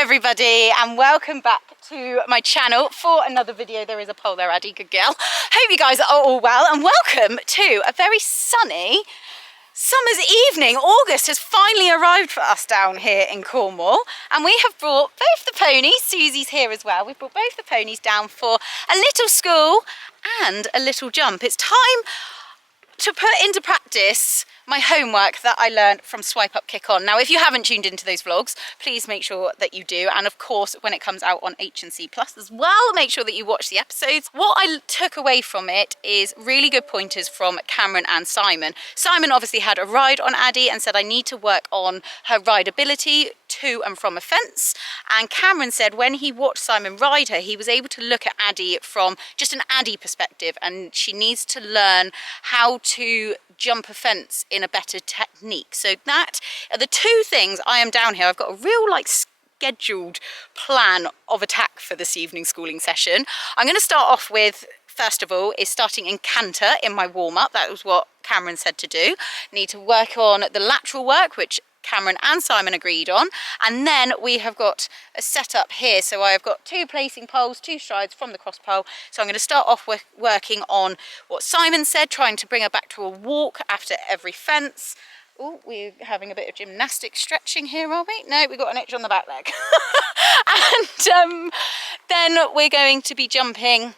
everybody, and welcome back to my channel for another video. There is a poll there, Addie, good girl. Hope you guys are all well, and welcome to a very sunny summer's evening. August has finally arrived for us down here in Cornwall, and we have brought both the ponies. Susie's here as well. We've brought both the ponies down for a little school and a little jump. It's time to put into practice my homework that I learned from Swipe Up Kick On. Now, if you haven't tuned into those vlogs, please make sure that you do. And of course, when it comes out on H&C Plus as well, make sure that you watch the episodes. What I took away from it is really good pointers from Cameron and Simon. Simon obviously had a ride on Addie and said, I need to work on her rideability to and from a fence. And Cameron said when he watched Simon ride her, he was able to look at Addie from just an Addie perspective, and she needs to learn how to jump a fence in a better technique. So that are the two things I am down here. I've got a real scheduled plan of attack for this evening schooling session. I'm going to start off with, first of all, is starting in canter in my warm-up. That was what Cameron said to do. Need to work on the lateral work, which Cameron and Simon agreed on, and then we have got a setup here. So I have got two placing poles, two strides from the cross pole. So I'm going to start off with working on what Simon said, trying to bring her back to a walk after every fence. Oh, we're having a bit of gymnastic stretching here, are we? No, we've got an itch on the back leg. And then we're going to be jumping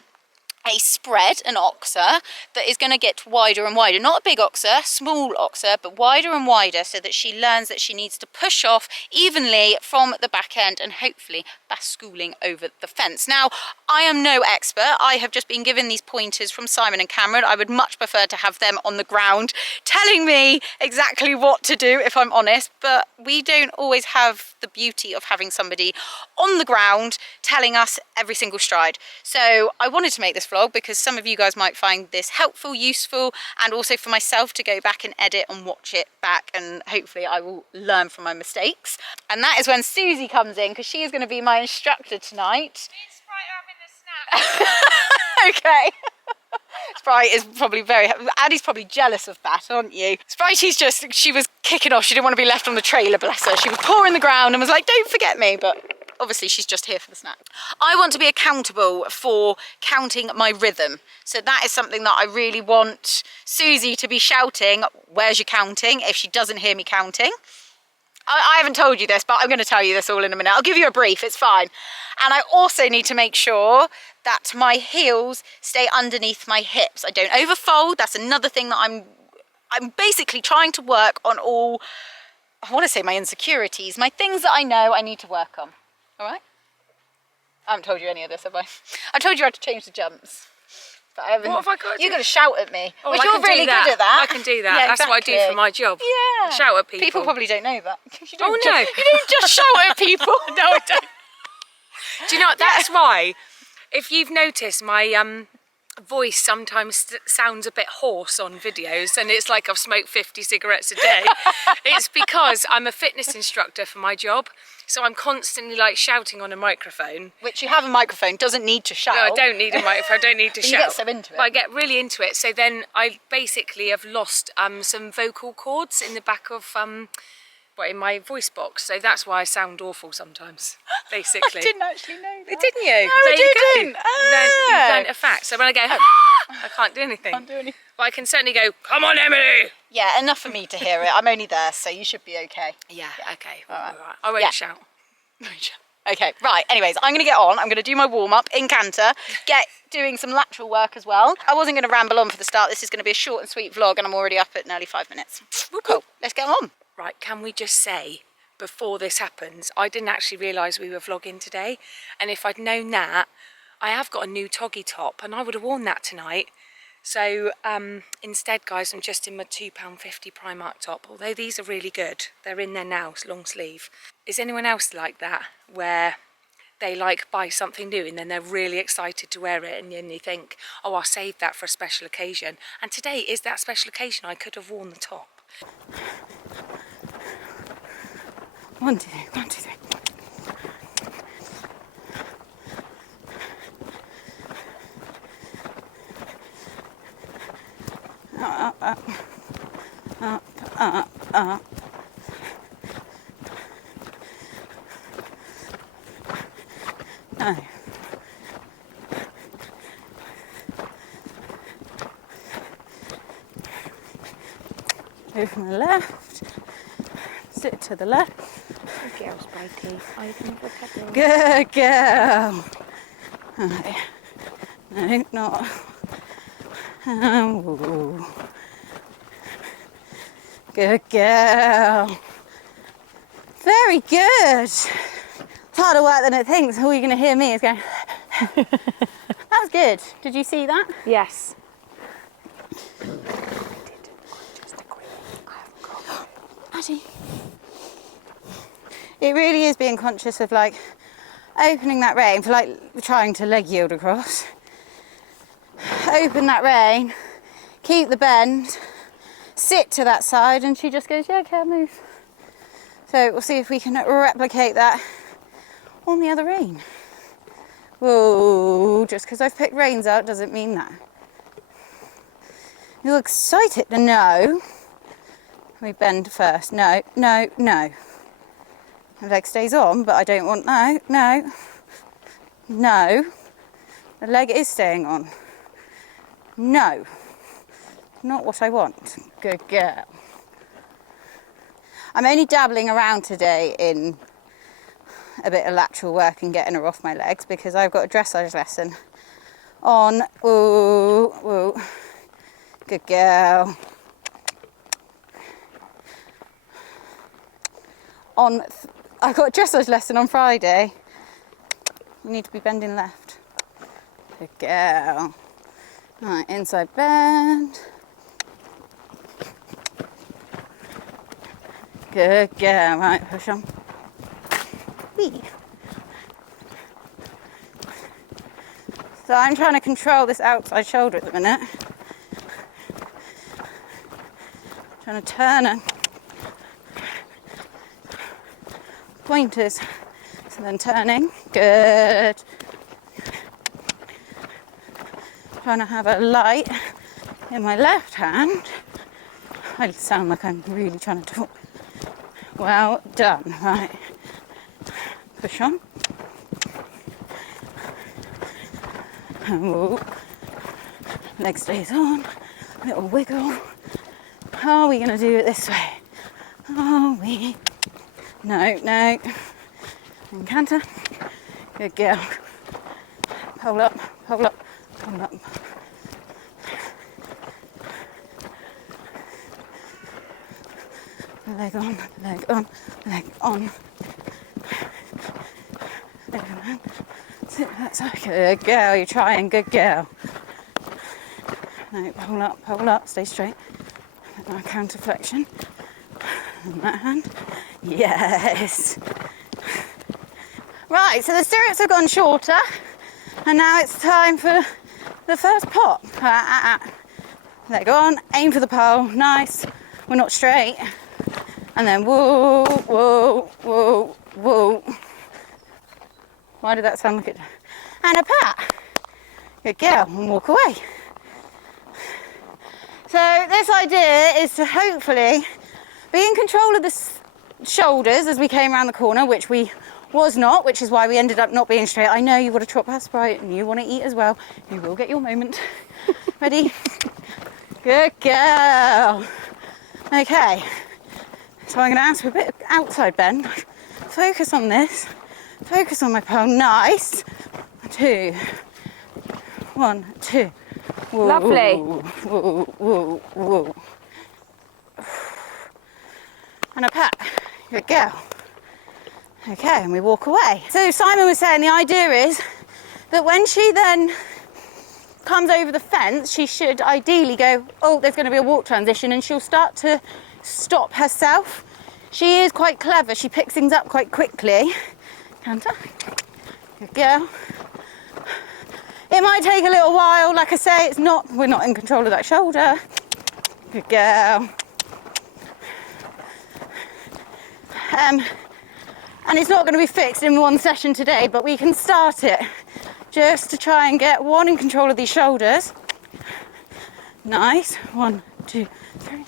a spread, an oxer, that is going to get wider and wider. Not a big oxer, small oxer, but wider and wider, so that she learns that she needs to push off evenly from the back end and hopefully schooling over the fence. Now, I am no expert. I have just been given these pointers from Simon and Cameron. I would much prefer to have them on the ground telling me exactly what to do, if I'm honest, but we don't always have the beauty of having somebody on the ground telling us every single stride. So I wanted to make this vlog because some of you guys might find this helpful, useful, and also for myself to go back and edit and watch it back, and hopefully I will learn from my mistakes. And that is when Susie comes in, because she is going to be my instructor tonight. Me and Sprite are having a snack. Okay. Sprite is probably Addie's probably jealous of that, aren't you? Sprite, she was kicking off. She didn't want to be left on the trailer, bless her. She was pawing the ground and was like, don't forget me, but obviously she's just here for the snack. I want to be accountable for counting my rhythm. So that is something that I really want Susie to be shouting, where's your counting, if she doesn't hear me counting. I haven't told you this, but I'm going to tell you this all in a minute. I'll give you a brief, it's fine. And I also need to make sure that my heels stay underneath my hips. I don't overfold. That's another thing that I'm basically trying to work on. All, I want to say my insecurities, my things that I know I need to work on. All right? I haven't told you any of this, have I? I told you how to change the jumps. But I haven't. What have I got to do? You've got to shout at me, oh, which you're really good at that. I can do that. Yeah, that's exactly. what I do for my job. Yeah. Shout at people. People probably don't know that. You Oh, no. You don't just shout at people. No, I don't. Do you know what? That's why, if you've noticed, my voice sometimes sounds a bit hoarse on videos, and it's like I've smoked 50 cigarettes a day. It's because I'm a fitness instructor for my job, so I'm constantly shouting on a microphone. Which you have a microphone, doesn't need to shout. No, I don't need a microphone, I don't need to shout. You get so into it. But I get really into it, so then I basically have lost some vocal cords in the back of in my voice box, so that's why I sound awful sometimes, basically. I didn't actually know that. Didn't you? No, there I you didn't. go. You've learned a fact. So when I go, I can't do anything. Can't do anything. But I can certainly go, come on, Emily! Yeah, enough for me to hear it. I'm only there, so you should be okay. Yeah, okay. All right. I won't shout. Okay, right. Anyways, I'm going to get on. I'm going to do my warm-up in canter, doing some lateral work as well. I wasn't going to ramble on for the start. This is going to be a short and sweet vlog, and I'm already up at nearly 5 minutes. Cool. Let's get on. Right, can we just say, before this happens, I didn't actually realise we were vlogging today, and if I'd known that, I have got a new toggy top, and I would have worn that tonight. So instead, guys, I'm just in my £2.50 Primark top, although these are really good. They're in there now, it's long sleeve. Is anyone else like that, where they buy something new and then they're really excited to wear it, and then you think, oh, I'll save that for a special occasion? And today is that special occasion. I could have worn the top. 1, 2, 3, 1, 2, 3. No. Move from the left. Sit to the left. Good girl, Spritey. Are you going for a cuddle? Good girl. Right. No, not. Oh. Good girl. Very good. It's harder work than it thinks. All you're going to hear me is going. That was good. Did you see that? Yes. Addie. It really is being conscious of like opening that rein for like trying to leg yield across. Open that rein, keep the bend, sit to that side, and she just goes, yeah, okay, I'll move. So we'll see if we can replicate that on the other rein. Whoa, just because I've picked reins out doesn't mean that. You're excited to know. We bend first. No, no, no. The leg stays on, but I don't want, no, no, no. The leg is staying on. No, not what I want. Good girl. I'm only dabbling around today in a bit of lateral work and getting her off my legs because I've got a dressage lesson on. Ooh, ooh. Good girl. I've got a dressage lesson on Friday. You need to be bending left. Good girl. Right, inside bend. Good girl. Right, push on. Whee. So I'm trying to control this outside shoulder at the minute. Trying to turn and pointers. So then turning. Good. Trying to have a light in my left hand. I sound like I'm really trying to talk. Well done. Right. Push on. Whoa. Leg stays on. Little wiggle. Are we going to do it this way? Are we? No, no. And canter. Good girl. Hold up, hold up, hold up. Leg on, leg on, leg on. Sit back side. Good girl, you're trying, good girl. No, hold up, stay straight. Now counter flexion. On that hand. Yes. Right, so the stirrups have gone shorter, and now it's time for the first pop. Leg on, aim for the pole, nice. We're not straight. And then whoa, whoa, whoa, whoa. Why did that sound like it? And a pat. Good girl, and walk away. So this idea is to hopefully be in control of the shoulders as we came around the corner, which we was not, which is why we ended up not being straight. I know you've got to trot past Sprite and you want to eat as well. You will get your moment. Ready? Good girl. Okay. So I'm going to ask for a bit of outside bend. Focus on this. Focus on my pole. Nice. 2. 1, 2. Whoa, Lovely. Whoa, whoa, whoa. And a pat. Good girl. Okay, and we walk away. So Simon was saying the idea is that when she then comes over the fence, she should ideally go, oh, there's going to be a walk transition, and she'll start to stop herself. She is quite clever. She picks things up quite quickly. Canter. Good girl. It might take a little while. Like I say, we're not in control of that shoulder. Good girl. And it's not going to be fixed in one session today, but we can start it just to try and get one in control of these shoulders. Nice. 1, 2, 3.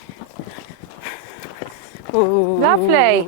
Ooh. Lovely.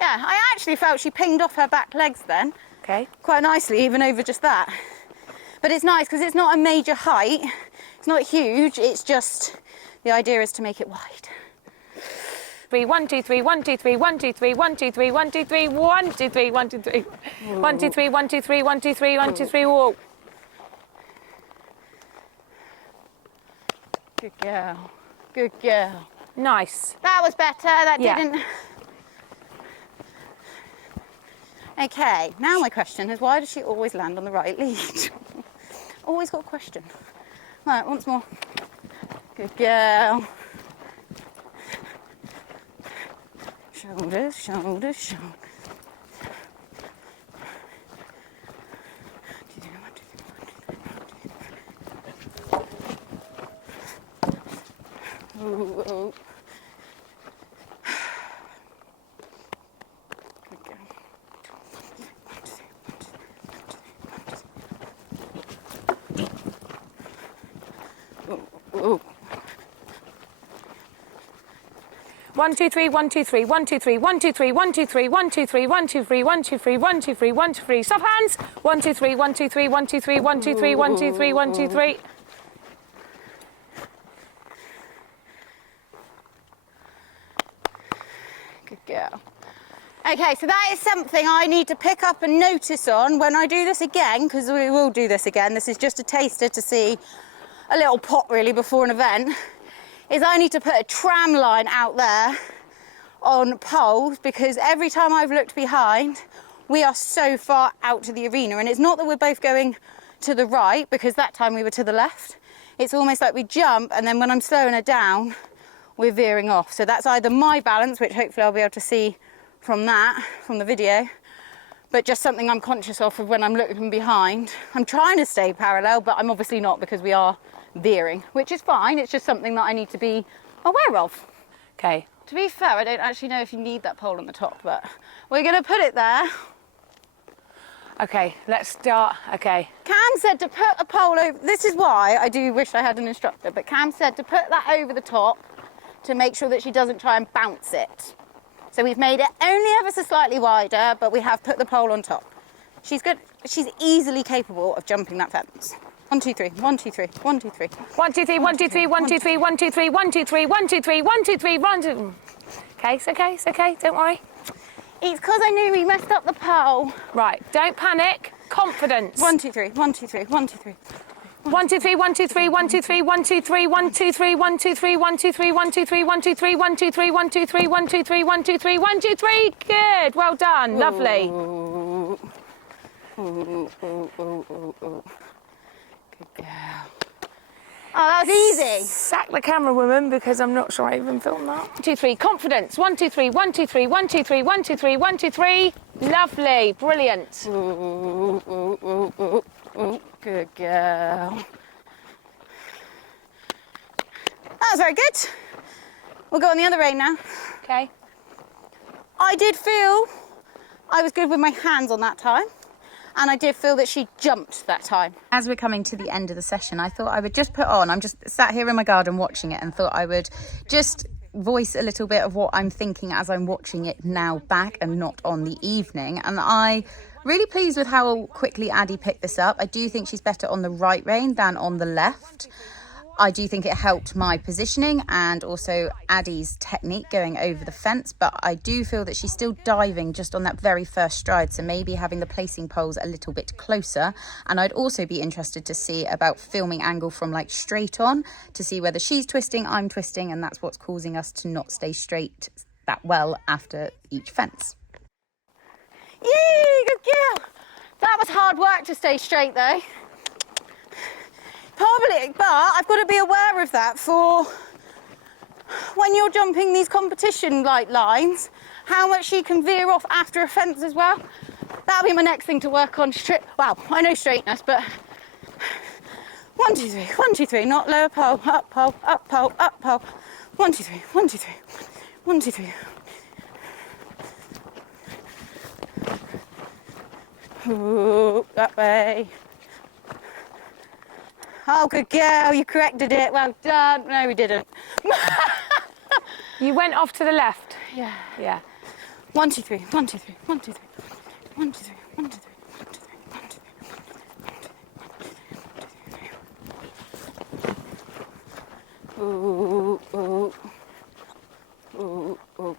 Yeah, I actually felt she pinged off her back legs then. Okay. Quite nicely, even over just that. But it's nice because it's not a major height. It's not huge. It's just, the idea is to make it wide. 3, 1, 2, 3, 1, 2, 3, 1, 2, 3, 1, 2, 3, 1, 2, 3, 1, 2, 3, 1, 2, 3. 1, 2, 3, 1, 2, 3, 1, 2, 3, 1, 2, 3, walk. Good girl. Good girl. Nice. That was better. That didn't. Okay, now my question is, why does she always land on the right lead? Always got a question. Right, once more. Good girl. Shoulders, shoulders, shoulders. Ooh, ooh. Good girl. Ooh. 1, 2, 3, 1, 2, 3, 1, 2, 3, 1, 2, 3, 1, 2, 3, 1, 2, 3, 1, 2, 3, 1, 2, 3, 1, 2, 3, 1, 2, 3. Stop hands. 1, 2, 3, 1, 2, 3, 1, 2, 3, 1, 2, 3, 1, 2, 3, 1, 2, 3. Good girl. Okay, so that is something I need to pick up and notice on when I do this again, because we will do this again. This is just a taster to see a little pot really before an event. Is I need to put a tram line out there on poles, because every time I've looked behind, we are so far out to the arena. And it's not that we're both going to the right, because that time we were to the left. It's almost like we jump, and then when I'm slowing her down, we're veering off. So that's either my balance, which hopefully I'll be able to see from the video, but just something I'm conscious of when I'm looking behind. I'm trying to stay parallel, but I'm obviously not, because we are veering, which is fine. It's just something that I need to be aware of. Okay. To be fair, I don't actually know if you need that pole on the top, but we're going to put it there. Okay, let's start. Okay. Cam said to put a pole over. This is why I do wish I had an instructor, but Cam said to put that over the top to make sure that she doesn't try and bounce it. So we've made it only ever so slightly wider, but we have put the pole on top. She's good. She's easily capable of jumping that fence. 1, 2, 3, 1, 2, 3, 1, 2, 3. 1, 2, 3, 1, 2, 3, 1, 2, 3, 1, 2, 3, 1, 2, 3, 1, 2, 3, 1, 2, 3, 1, 2. Okay, it's okay, it's okay, don't worry. It's because I knew we messed up the pole. Right, don't panic. Confidence. 1, 2, 3, 1, 2, 3, 1, 2, 3. 1, 2, 3, 1, 2, 3, 1, 2, 3, 1, 2, 3, 1, 2, 3, 1, 2, 3, 1, 2, 3, 1, 2, 3, 1, 2, 3, 1, 2, 3, 1, 2, 3, 1, 2, 3, 1, 2, 3, 1, 2, 3. Good, well done, lovely. Ooh. Ooh, ooh, ooh, ooh, ooh. Good girl. Oh, that was easy. Sack the camera woman, because I'm not sure I even filmed that. 1, 2, 3, confidence. 1, 2, 3, 1, 2, 3, 1, 2, 3, 1, 2, 3, 1, 2, 3. Lovely, brilliant. Ooh, ooh, ooh, ooh, ooh. Good girl. That was very good. We'll go on the other rein now. Okay. I did feel I was good with my hands on that time. And I did feel that she jumped that time. As we're coming to the end of the session, I thought I would just put on, I'm just sat here in my garden watching it, and thought I would just voice a little bit of what I'm thinking as I'm watching it now back and not on the evening. And I really pleased with how quickly Addie picked this up. I do think she's better on the right rein than on the left. I do think it helped my positioning and also Addie's technique going over the fence, but I do feel that she's still diving just on that very first stride, so maybe having the placing poles a little bit closer. And I'd also be interested to see about filming angle from like straight on to see whether she's twisting, I'm twisting, and that's what's causing us to not stay straight that well after each fence. Yay, good girl! That was hard work to stay straight though. Probably, but I've got to be aware of that for when you're jumping these competition like lines, how much you can veer off after a fence as well. That'll be my next thing to work on. Well, I know straightness, but 1, 2, 3, 1, 2, 3, not lower pole, up pole, up pole, up pole. 1, 2, 3, 1, 2, 3, 1, 2, 3. Ooh, that way. Oh, good girl, you corrected it. Well done. No, we didn't. You went off to the left. Yeah. Yeah. 1, 2, 3, 1, 2, 3, 1, 2, 3, 1, 2, 3, 1, 2, 3, 1, 2, 3, 1, 2, 3, 1, 2, 3, 1, 2, 3, 1, 2, 3. Ooh, ooh, ooh, ooh.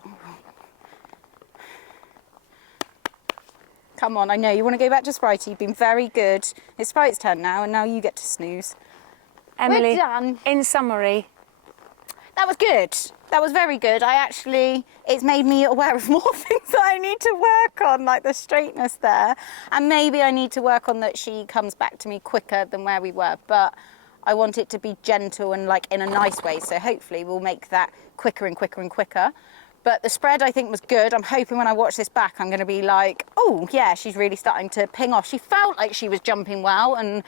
Come on, I know you want to go back to Sprite. You've been very good. It's Sprite's turn now, and now you get to snooze. Emily, we're done. In summary, that was good. That was very good. It's made me aware of more things that I need to work on, like the straightness there. And maybe I need to work on that she comes back to me quicker than where we were. But I want it to be gentle and like in a nice way. So hopefully we'll make that quicker and quicker and quicker. But the spread I think was good. I'm hoping when I watch this back, I'm going to be like, oh yeah, she's really starting to ping off. She felt like she was jumping well and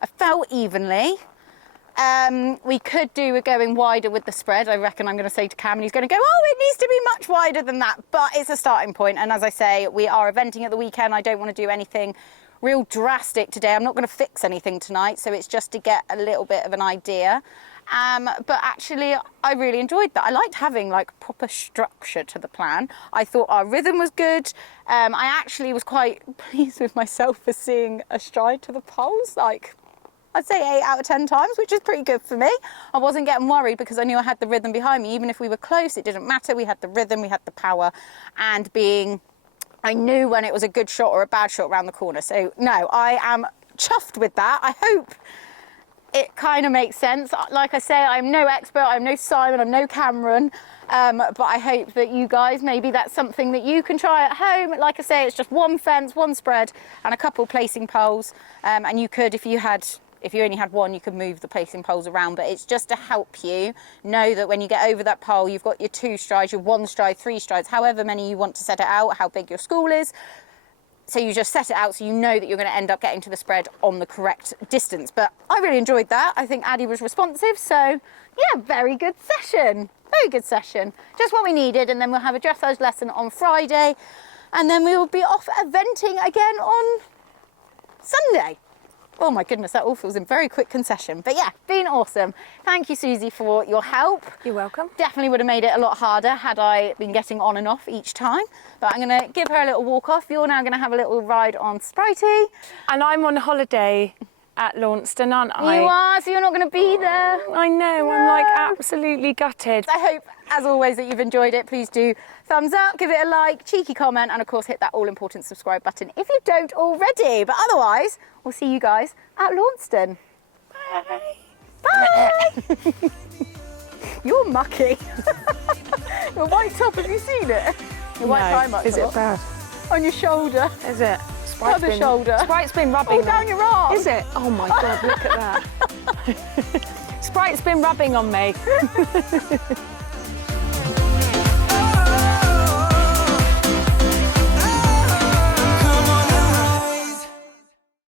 I felt evenly. We could do with going wider with the spread. I reckon I'm going to say to Cam, and he's going to go, oh, it needs to be much wider than that. But it's a starting point. And as I say, we are eventing at the weekend. I don't want to do anything real drastic today. I'm not going to fix anything tonight. So it's just to get a little bit of an idea. But actually, I really enjoyed that. I liked having like proper structure to the plan. I thought our rhythm was good. I actually was quite pleased with myself for seeing a stride to the poles. Like, I'd say 8 out of 10 times, which is pretty good for me. I wasn't getting worried because I knew I had the rhythm behind me. Even if we were close, it didn't matter. We had the rhythm, we had the power, and I knew when it was a good shot or a bad shot around the corner. So no, I am chuffed with that. I hope it kind of makes sense. Like I say, I'm no expert, I'm no Simon, I'm no Cameron, but I hope that you guys, maybe that's something that you can try at home. Like I say, it's just one fence, one spread, and a couple placing poles. And you could, if you only had one, you could move the placing poles around, but it's just to help you know that when you get over that pole, you've got your 2 strides, your 1 stride, 3 strides, however many you want to set it out, how big your school is. So you just set it out so you know that you're going to end up getting to the spread on the correct distance. But I really enjoyed that. I think Addie was responsive. So yeah, very good session. Very good session. Just what we needed. And then we'll have a dressage lesson on Friday. And then we will be off eventing again on Sunday. Oh my goodness, that all feels in very quick concession. But yeah, been awesome. Thank you, Susie, for your help. You're welcome. Definitely would have made it a lot harder had I been getting on and off each time. But I'm going to give her a little walk off. You're now going to have a little ride on Spritey. And I'm on holiday at Launceston, aren't I? You are, so you're not going to be there. I know, No. I'm like absolutely gutted. I hope, as always, that you've enjoyed it. Please do thumbs up, give it a like, cheeky comment, and of course hit that all-important subscribe button if you don't already. But otherwise, we'll see you guys at Launceston. Bye. Bye. You're mucky. Your white top, have you seen it? Your white tie much. Is it bad? On your shoulder. Is it? Other shoulder. Sprite's been rubbing all down your arm. Is it? Oh my God, look at that. Sprite's been rubbing on me.